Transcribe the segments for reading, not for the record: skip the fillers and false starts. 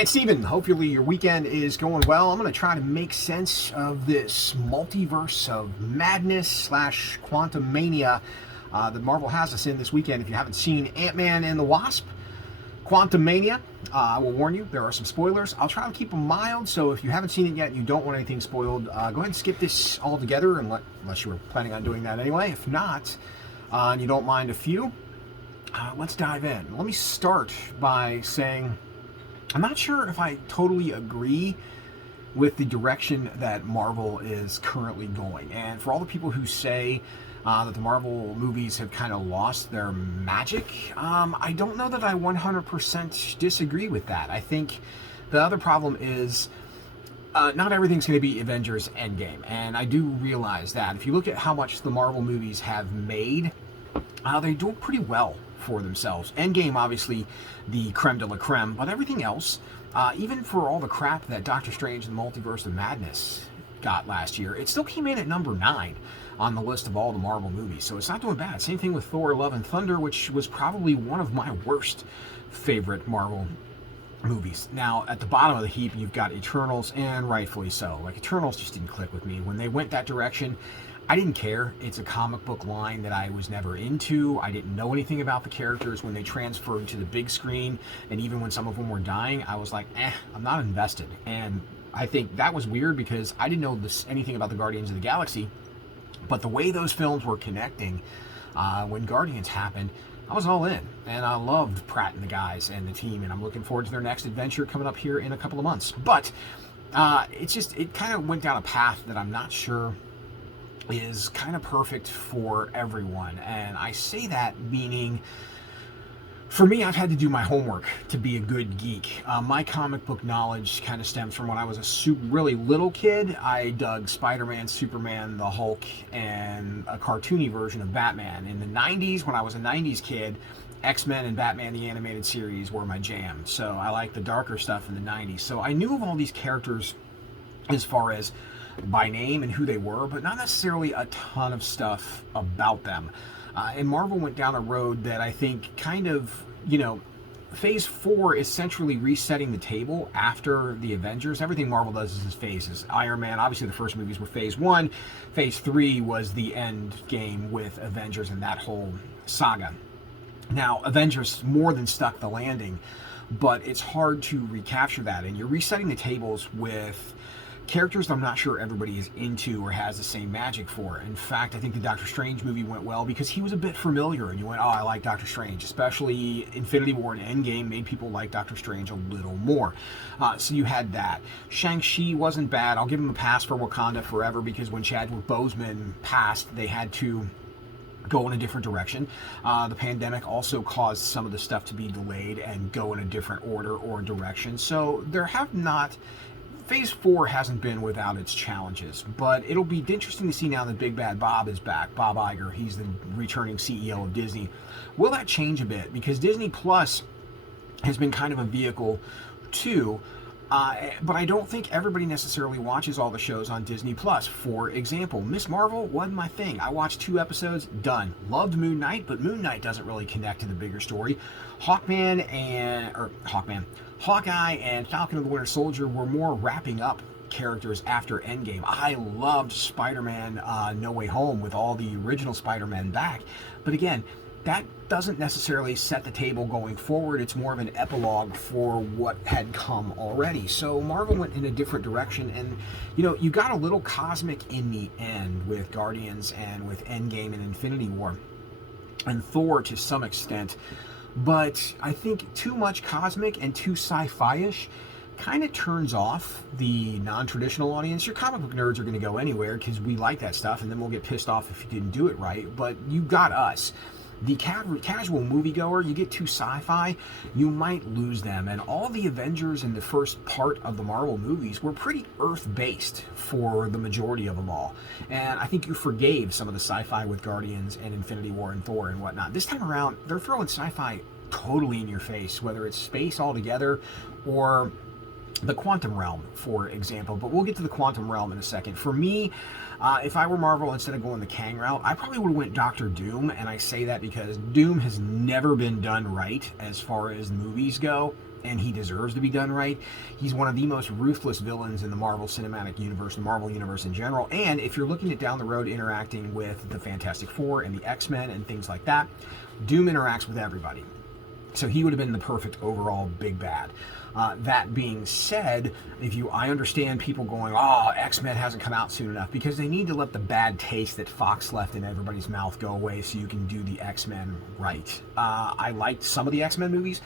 It's Steven. Hopefully your weekend is going well. I'm going to try to make sense of this multiverse of madness slash Quantumania that Marvel has us in this weekend. If you haven't seen Ant-Man and the Wasp, Quantumania, I will warn you, there are some spoilers. I'll try to keep them mild, so if you haven't seen it yet and you don't want anything spoiled, go ahead and skip this altogether, unless you were planning on doing that anyway. If not, and you don't mind a few, let's dive in. Let me start by saying I'm not sure if I totally agree with the direction that Marvel is currently going. And for all the people who say that the Marvel movies have kind of lost their magic, I don't know that I 100% disagree with that. I think the other problem is not everything's going to be Avengers Endgame. And I do realize that. If you look at how much the Marvel movies have made, they do pretty well for themselves. Endgame, obviously, the creme de la creme, but everything else, even for all the crap that Doctor Strange and the Multiverse of Madness got last year, it still came in at number 9 on the list of all the Marvel movies, so it's not doing bad. Same thing with Thor: Love and Thunder, which was probably one of my worst favorite Marvel movies. Now, at the bottom of the heap, you've got Eternals, and rightfully so. Like, Eternals just didn't click with me. When they went that direction, I didn't care. It's a comic book line that I was never into. I didn't know anything about the characters. When they transferred to the big screen, and even when some of them were dying, I was like, I'm not invested. And I think that was weird because I didn't know anything about the Guardians of the Galaxy, but the way those films were connecting when Guardians happened, I was all in. And I loved Pratt and the guys and the team, and I'm looking forward to their next adventure coming up here in a couple of months. But it kind of went down a path that I'm not sure is kind of perfect for everyone. And I say that meaning, for me, I've had to do my homework to be a good geek. My comic book knowledge kind of stems from when I was a really little kid. I dug Spider-Man, Superman, the Hulk, and a cartoony version of Batman. In the 90s, when I was a 90s kid, X-Men and Batman the Animated Series were my jam. So I like the darker stuff in the 90s. So I knew of all these characters as far as by name and who they were, but not necessarily a ton of stuff about them. And Marvel went down a road that I think kind of, Phase 4 is essentially resetting the table after the Avengers. Everything Marvel does is phases. Iron Man, obviously the first movies were Phase 1. Phase 3 was the end game with Avengers and that whole saga. Now, Avengers more than stuck the landing, but it's hard to recapture that. And you're resetting the tables with characters that I'm not sure everybody is into or has the same magic for. In fact, I think the Doctor Strange movie went well because he was a bit familiar, and you went, I like Doctor Strange. Especially Infinity War and Endgame made people like Doctor Strange a little more. So you had that. Shang-Chi wasn't bad. I'll give him a pass for Wakanda Forever because when Chadwick Boseman passed, they had to go in a different direction. The pandemic also caused some of the stuff to be delayed and go in a different order or direction. So there have not... Phase 4 hasn't been without its challenges, but it'll be interesting to see now that Big Bad Bob is back. Bob Iger, he's the returning CEO of Disney. Will that change a bit? Because Disney Plus has been kind of a vehicle too, but I don't think everybody necessarily watches all the shows on Disney Plus. For example, Miss Marvel wasn't my thing. I watched 2 episodes, done. Loved Moon Knight, but Moon Knight doesn't really connect to the bigger story. Hawkeye and Falcon and the Winter Soldier were more wrapping up characters after Endgame. I loved Spider-Man No Way Home with all the original Spider-Man back. But again, that doesn't necessarily set the table going forward. It's more of an epilogue for what had come already. So Marvel went in a different direction, and you got a little cosmic in the end with Guardians and with Endgame and Infinity War and Thor to some extent. But I think too much cosmic and too sci-fi-ish kind of turns off the non-traditional audience. Your comic book nerds are going to go anywhere because we like that stuff, and then we'll get pissed off if you didn't do it right. But you got us. The casual moviegoer, you get too sci-fi, you might lose them. And all the Avengers in the first part of the Marvel movies were pretty Earth-based for the majority of them all. And I think you forgave some of the sci-fi with Guardians and Infinity War and Thor and whatnot. This time around, they're throwing sci-fi totally in your face, whether it's space altogether or the quantum realm, for example. But we'll get to the quantum realm in a second. For me, if I were Marvel, instead of going the Kang route, I probably would have went Doctor Doom, and I say that because Doom has never been done right as far as movies go. and he deserves to be done right. He's one of the most ruthless villains in the Marvel Cinematic Universe, the Marvel Universe in general. And if you're looking at down the road interacting with the Fantastic Four and the X-Men and things like that, Doom interacts with everybody. So he would have been the perfect overall big bad. That being said, I understand people going, oh, X-Men hasn't come out soon enough, because they need to let the bad taste that Fox left in everybody's mouth go away so you can do the X-Men right. I liked some of the X-Men movies.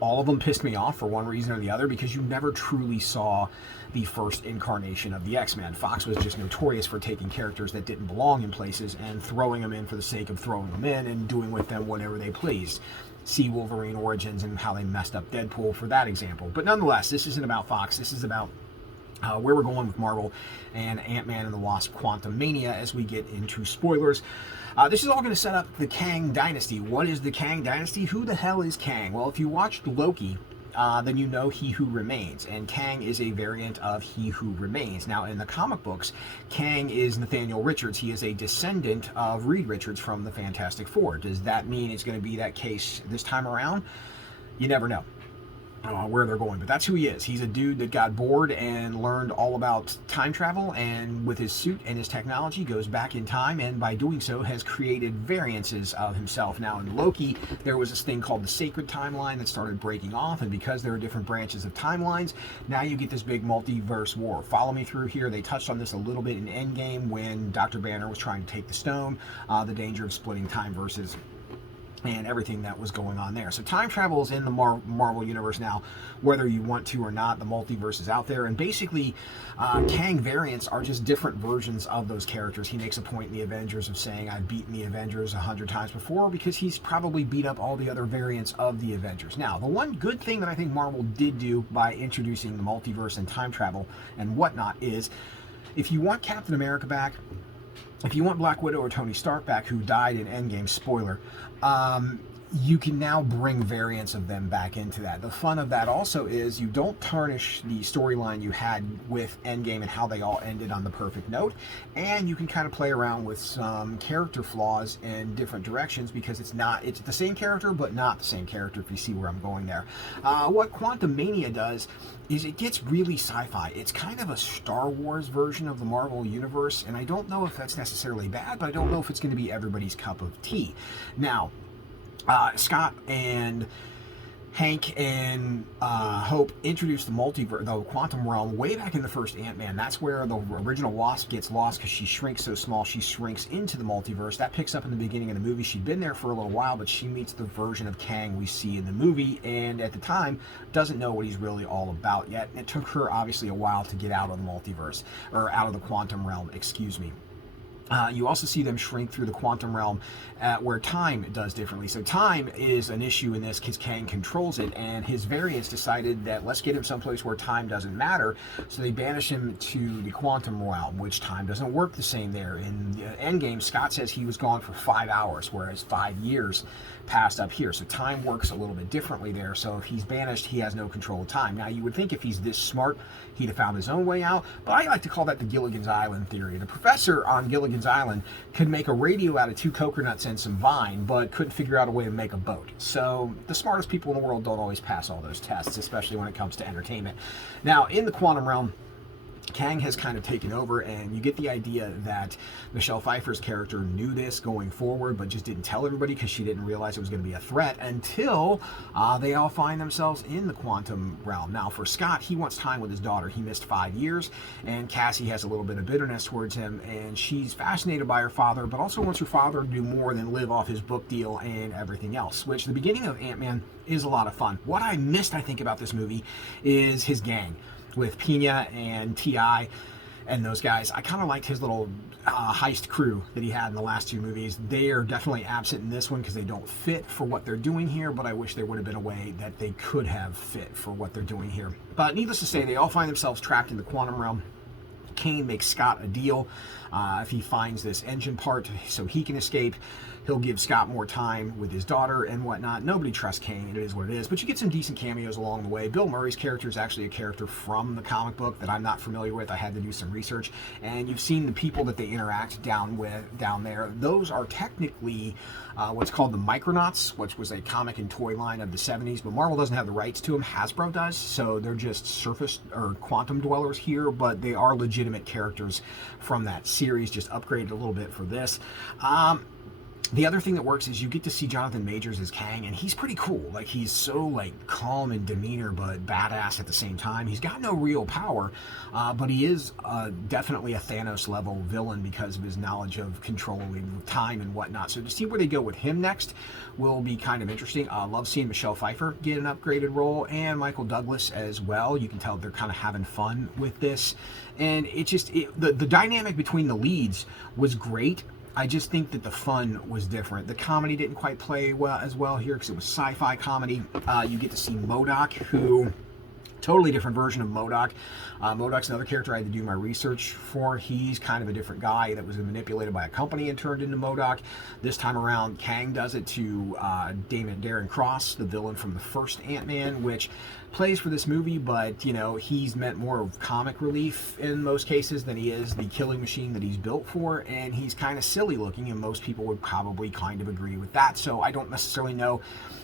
All of them pissed me off for one reason or the other, because you never truly saw the first incarnation of the X-Men. Fox was just notorious for taking characters that didn't belong in places and throwing them in for the sake of throwing them in and doing with them whatever they pleased. See Wolverine Origins and how they messed up Deadpool for that example. But nonetheless, this isn't about Fox. This is about where we're going with Marvel and Ant-Man and the Wasp Quantumania as we get into spoilers. This is all going to set up the Kang Dynasty. What is the Kang Dynasty? Who the hell is Kang? Well, if you watched Loki, then you know He Who Remains, and Kang is a variant of He Who Remains. Now, in the comic books, Kang is Nathaniel Richards. He is a descendant of Reed Richards from the Fantastic Four. Does that mean it's going to be that case this time around? You never know where they're going, but that's who he is. He's a dude that got bored and learned all about time travel, and with his suit and his technology goes back in time, and by doing so has created variances of himself. Now in Loki, there was this thing called the sacred timeline that started breaking off, and because there are different branches of timelines, now you get this big multiverse war. Follow me through here. They touched on this a little bit in Endgame when Dr. Banner was trying to take the stone, the danger of splitting time versus and everything that was going on there. So time travel is in the Marvel Universe now, whether you want to or not. The multiverse is out there, and basically Kang variants are just different versions of those characters. He makes a point in the Avengers of saying, I've beaten the Avengers 100 times before, because he's probably beat up all the other variants of the Avengers. Now, the one good thing that I think Marvel did do by introducing the multiverse and time travel and whatnot is, if you want Captain America back, if you want Black Widow or Tony Stark back, who died in Endgame, spoiler, you can now bring variants of them back into that. The fun of that also is you don't tarnish the storyline you had with Endgame and how they all ended on the perfect note, and you can kind of play around with some character flaws in different directions, because it's the same character, but not the same character, if you see where I'm going there. What Quantumania does is it gets really sci-fi. It's kind of a Star Wars version of the Marvel Universe, and I don't know if that's necessarily bad, but I don't know if it's going to be everybody's cup of tea. Now, Scott and Hank and Hope introduced the multiverse, the quantum realm, way back in the first Ant-Man. That's where the original Wasp gets lost, because she shrinks so small, she shrinks into the multiverse. That picks up in the beginning of the movie. She'd been there for a little while, but she meets the version of Kang we see in the movie, and at the time doesn't know what he's really all about yet. It took her obviously a while to get out of the multiverse, or out of the quantum realm, excuse me. You also see them shrink through the quantum realm where time does differently. So time is an issue in this because Kang controls it, and his variants decided that let's get him someplace where time doesn't matter. So they banish him to the quantum realm, which time doesn't work the same there. In the Endgame, Scott says he was gone for 5 hours, whereas 5 years passed up here. So time works a little bit differently there. So if he's banished, he has no control of time. Now, you would think if he's this smart, he'd have found his own way out, but I like to call that the Gilligan's Island theory. The professor on Gilligan's Island could make a radio out of 2 coconuts and some vine, but couldn't figure out a way to make a boat. So the smartest people in the world don't always pass all those tests, especially when it comes to entertainment. Now, in the quantum realm, Kang has kind of taken over, and you get the idea that Michelle Pfeiffer's character knew this going forward, but just didn't tell everybody because she didn't realize it was going to be a threat until they all find themselves in the quantum realm. Now, for Scott, he wants time with his daughter. He missed 5 years, and Cassie has a little bit of bitterness towards him, and she's fascinated by her father, but also wants her father to do more than live off his book deal and everything else, which the beginning of Ant-Man is a lot of fun. What I missed, I think, about this movie is his gang with Pena and T.I. and those guys. I kind of liked his little heist crew that he had in the last 2 movies. They are definitely absent in this one because they don't fit for what they're doing here, but I wish there would have been a way that they could have fit for what they're doing here. But needless to say, they all find themselves trapped in the quantum realm. Kane makes Scott a deal. If he finds this engine part so he can escape, he'll give Scott more time with his daughter and whatnot. Nobody trusts Kane. It is what it is. But you get some decent cameos along the way. Bill Murray's character is actually a character from the comic book that I'm not familiar with. I had to do some research. And you've seen the people that they interact down there. Those are technically what's called the Micronauts, which was a comic and toy line of the 70s. But Marvel doesn't have the rights to them. Hasbro does. So they're just surface or quantum dwellers here. But they are legitimate characters from that series, just upgraded a little bit for this. The other thing that works is you get to see Jonathan Majors as Kang, and he's pretty cool. Like, he's so, like, calm in demeanor, but badass at the same time. He's got no real power, but he is definitely a Thanos-level villain because of his knowledge of controlling time and whatnot. So to see where they go with him next will be kind of interesting. Love seeing Michelle Pfeiffer get an upgraded role, and Michael Douglas as well. You can tell they're kind of having fun with this. And the dynamic between the leads was great. I just think that the fun was different. The comedy didn't quite play as well here because it was sci-fi comedy. You get to see MODOK, who... totally different version of MODOK. MODOK's another character I had to do my research for. He's kind of a different guy that was manipulated by a company and turned into MODOK. This time around, Kang does it to Darren Cross, the villain from the first Ant-Man, which plays for this movie, but, you know, he's meant more of comic relief in most cases than he is the killing machine that he's built for, and he's kind of silly looking, and most people would probably kind of agree with that. So I don't necessarily know.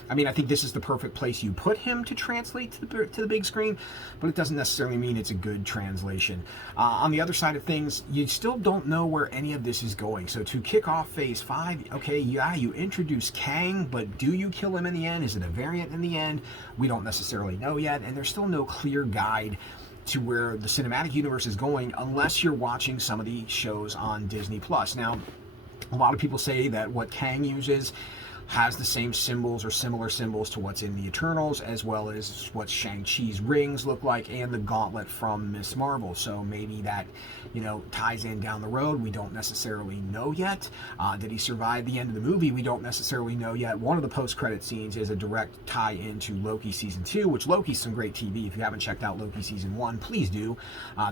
I mean, I think this is the perfect place you put him to translate to the big screen, but it doesn't necessarily mean it's a good translation. On the other side of things, you still don't know where any of this is going. So to kick off Phase 5, okay, yeah, you introduce Kang, but do you kill him in the end? Is it a variant in the end? We don't necessarily know yet, and there's still no clear guide to where the cinematic universe is going unless you're watching some of the shows on Disney+. Now, a lot of people say that what Kang uses has the same symbols or similar symbols to what's in the Eternals, as well as what Shang-Chi's rings look like and the gauntlet from Ms. Marvel. So maybe that, you know, ties in down the road. We don't necessarily know yet. Did he survive the end of the movie? We don't necessarily know yet. One of the post-credit scenes is a direct tie into Loki Season 2, which Loki's some great TV. If you haven't checked out Loki Season 1, please do.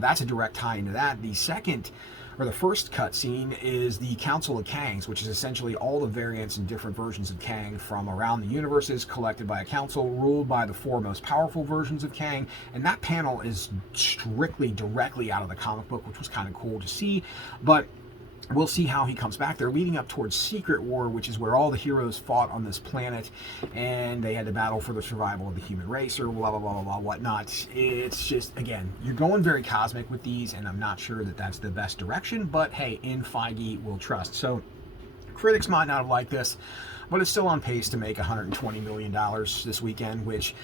That's a direct tie into that. The first cutscene is the Council of Kangs, which is essentially all the variants and different versions of Kang from around the universes collected by a council ruled by the 4 most powerful versions of Kang. And that panel is strictly directly out of the comic book, which was kind of cool to see. But we'll see how he comes back. They're leading up towards Secret War, which is where all the heroes fought on this planet, and they had to battle for the survival of the human race, or blah, blah, blah, blah, blah, whatnot. It's just, again, you're going very cosmic with these, and I'm not sure that that's the best direction, but hey, in Feige, we'll trust. So, critics might not have liked this, but it's still on pace to make $120 million this weekend, which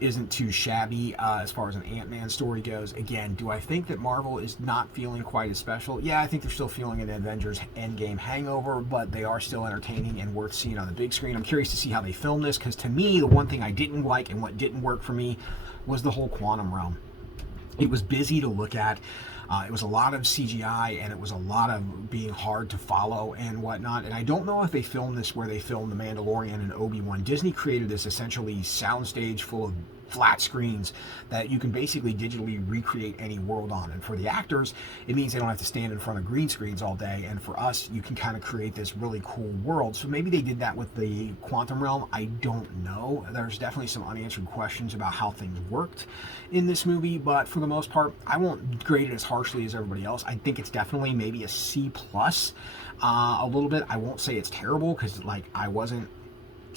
isn't too shabby as far as an Ant-Man story goes. Again, do I think that Marvel is not feeling quite as special? Yeah, I think they're still feeling an Avengers Endgame hangover, but they are still entertaining and worth seeing on the big screen. I'm curious to see how they film this, because to me, the one thing I didn't like and what didn't work for me was the whole quantum realm. It was busy to look at. It was a lot of CGI, and it was a lot of being hard to follow and whatnot. And I don't know if they filmed this where they filmed The Mandalorian and Obi-Wan. Disney created this essentially soundstage full of flat screens that you can basically digitally recreate any world on. And for the actors, it means they don't have to stand in front of green screens all day. And for us, you can kind of create this really cool world. So maybe they did that with the quantum realm. I don't know. There's definitely some unanswered questions about how things worked in this movie, but for the most part, I won't grade it as harshly as everybody else. I think it's definitely maybe a C+, a little bit. I won't say it's terrible, because like I wasn't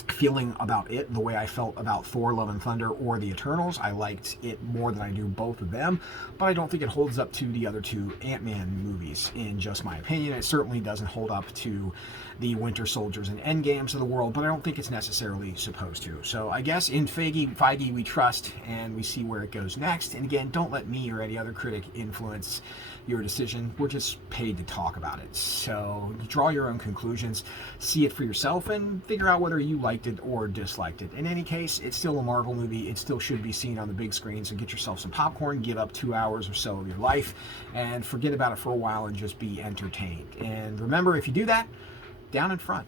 feeling about it the way I felt about Thor, Love and Thunder or the Eternals. I liked it more than I do both of them, but I don't think it holds up to the other 2 Ant-Man movies, in just my opinion. It certainly doesn't hold up to the Winter Soldiers and Endgames of the world, but I don't think it's necessarily supposed to. So I guess in Feige we trust, and we see where it goes next. And again, don't let me or any other critic influence your decision. We're just paid to talk about it. So draw your own conclusions, see it for yourself, and figure out whether you liked it or disliked it. In any case, it's still a Marvel movie. It still should be seen on the big screen. So get yourself some popcorn, give up 2 hours or so of your life, and forget about it for a while and just be entertained. And remember, if you do that, down in front.